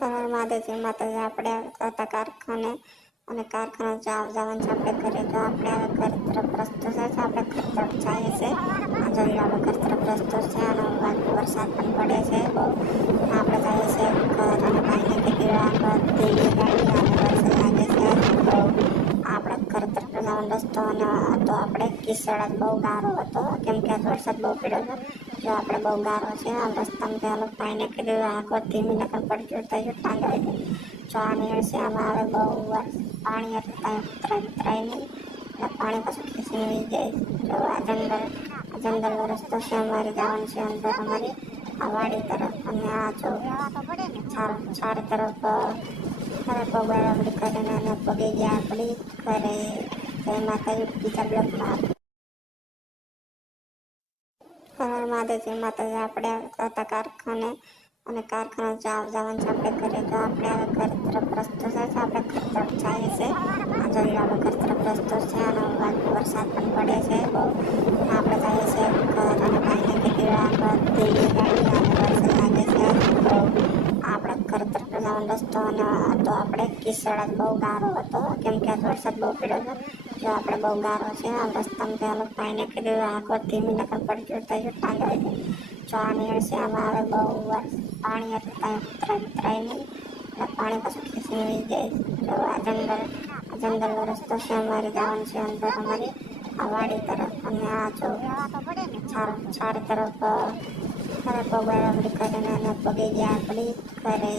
હર મહાદેવજી માતાજી આપણે હતા કારખાને અને કારખાના જવાનું છે આપણે ઘરે. તો આપણે હવે ઘર તરફ રસ્તો છે આપણે ઘર તરફ જઈએ છીએ. આ જોઈએ આપણે ઘર તરફ રસ્તો છે અને વરસાદ પણ પડે છે બહુ. આપણે જઈએ છીએ ઘર અને ભાઈને કીધું આગળ ધીમી ગાડી અને વરસાદ લાગે છે બહુ. આપણે ઘર તરફ જવાનો રસ્તો અને તો આપણે કિસડ બહુ ગારો હતો કેમ કે વરસાદ બહુ પડ્યો હતો. જો આપણે બહુ ગારો છે આ રસ્તામાં પેલો ભાઈને કીધું આગળ ધીમી નકલ પડી ગયું તો ટાંગાઈ ગયું. જો આ નીકળશે આમાં આવે બહુ પાણી એટલે ત્યાં ઉતરાય નહીં એટલે પાણી પાછું ખેંચીને લઈ જાય. જો આ જંગલનો રસ્તો છે અમારે જવાનું છે અંદર અમારી આ વાડી તરફ. અને આ જો ચાર તરફ બરાબરી કરીને અને પગી ગયા આપણી ઘરે. એમાં કઈ બીજા બ્લોકમાં હર મહાદેવજી માતાજી આપણે હતા કારખાને અને કારખાના જવાનું છે આપણે ઘરે. તો આપણે હવે ઘર તરફ રસ્તો છે આપણે ઘર તરફ જઈએ છીએ. આ જોઈએ આપણે ઘર તરફ રસ્તો છે અને વરસાદ પણ પડે છે બહુ. આપણે જઈએ છીએ ઘર અને ભાઈને કીધું આગળ ધીમી ગાડી અને વરસાદ લાગે છે બહુ. આપણે ઘર તરફ જવાનો રસ્તો અને તો આપણે કિસડ બહુ ગારો હતો કેમ કે વરસાદ બહુ પડ્યો હતો. જો આપણે બહુ ગારો છે આ રસ્તામાં પેલો ભાઈને કીધું આગળ ધીમી નકલ પડી ગયું તો ટાંગાઈ ગયું. જો આ નીકળશે આમાં આવે બહુ પાણી એટલે ત્યાં ઉતરાય નહીં એટલે પાણી પાછું ખેંચીને લઈ જાય. જો આ જંગલનો રસ્તો છે અમારે જવાનું છે અંદર અમારી આ વાડી તરફ. અને આ જો ચાર તરફ બરાબરી કરીને અને પગી ગયા આપણી ઘરે.